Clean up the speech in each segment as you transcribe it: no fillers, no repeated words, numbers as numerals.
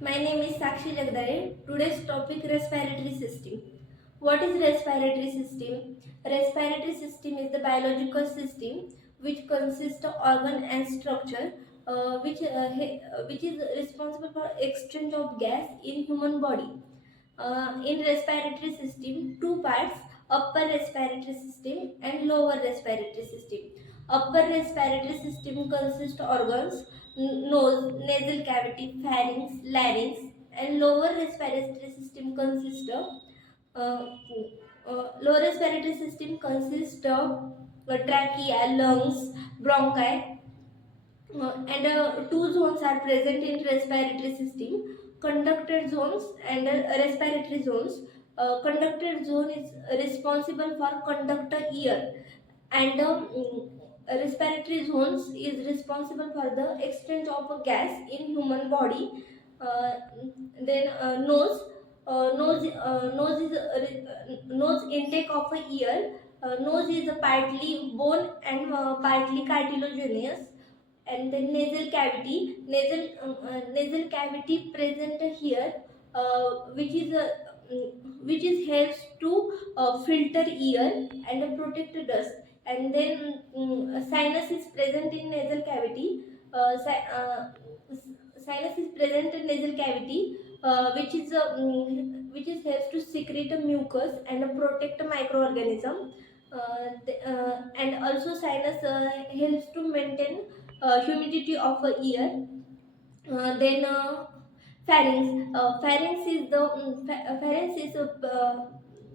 My name is Sakshi Jagdale. Today's topic respiratory system. What is respiratory system? Respiratory system is the biological system which consists of organ and structure which is responsible for exchange of gas in human body. In respiratory system, two parts: upper respiratory system and lower respiratory system. Upper respiratory system consists of organs, nose, nasal cavity, pharynx, larynx, and lower respiratory system consists of uh, lower respiratory system consists of trachea, lungs, bronchi, and two zones are present in respiratory system: conducted zones and respiratory zones. Conducted zone is responsible for conductor ear, and respiratory zones is responsible for the exchange of gas in human body. uh, then nose, nose intake of a ear. Nose is partly bone and partly cartilaginous. And then nasal cavity present here, which is helps to filter air and protect dust. And then sinus is present in nasal cavity. Sinus is present in nasal cavity, which is helps to secrete a mucus and protect a microorganism. And also sinus helps to maintain humidity of a ear. Then pharynx. Pharynx is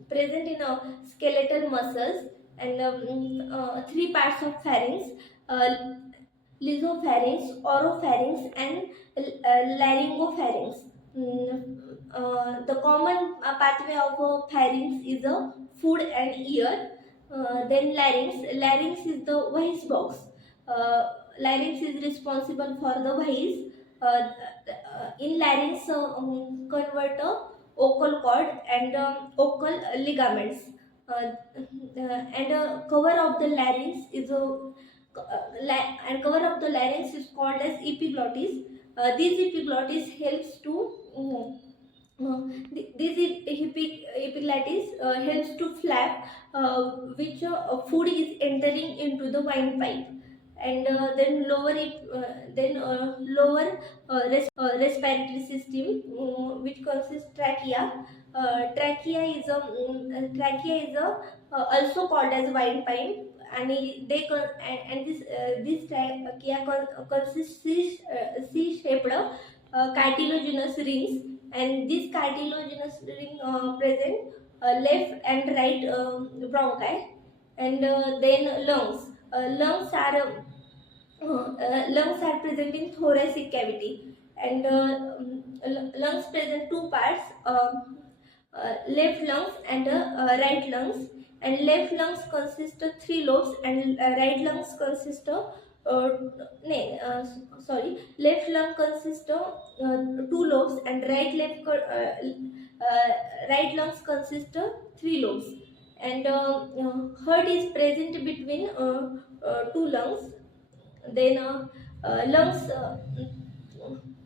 present in skeletal muscles, and three parts of pharynx: uh, lysopharynx, oropharynx, and laryngopharynx. The common pathway of pharynx is food and ear. Then larynx is the voice box. uh, Larynx is responsible for the voice. In larynx, convert vocal cord and vocal ligaments. And cover of the larynx is and cover of the larynx is called as epiglottis. This epiglottis helps to epiglottis helps to flap, which food is entering into the windpipe. And lower respiratory system, which consists trachea. Trachea is also called as windpipe, and this trachea consists C-shaped cartilaginous rings, and this cartilaginous ring present left and right bronchi. And then lungs. Lungs are present in thoracic cavity, and lungs present two parts: left lungs and right lungs. And left lungs consist of three lobes, and right lungs consist of uh, sorry, left lung consists of two lobes, and right lungs consist of three lobes. And heart is present between two lungs. Then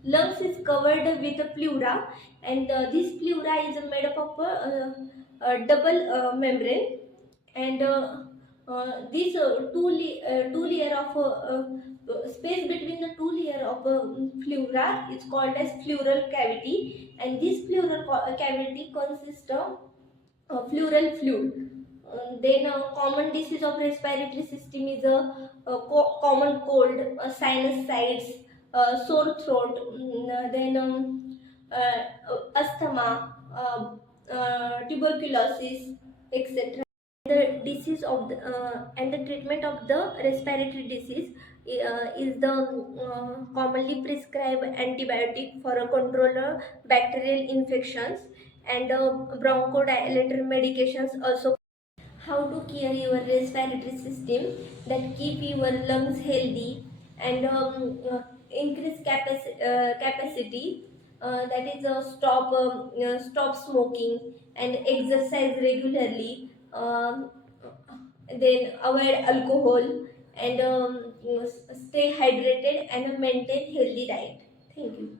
lungs is covered with a pleura, and this pleura is made up of a double membrane. And this two layer of space between the two layer of pleura is called as pleural cavity, and this cavity consists of pleural fluid. Then common disease of respiratory system is common cold, sinusitis, sore throat, then asthma, tuberculosis, etc. The disease of and the treatment of the respiratory disease is the commonly prescribed antibiotic for a control bacterial infections, and bronchodilator medications also. How to care your respiratory system that keep your lungs healthy, and increase capacity, that is stop smoking and exercise regularly. Then avoid alcohol, and stay hydrated and maintain healthy diet. Thank you.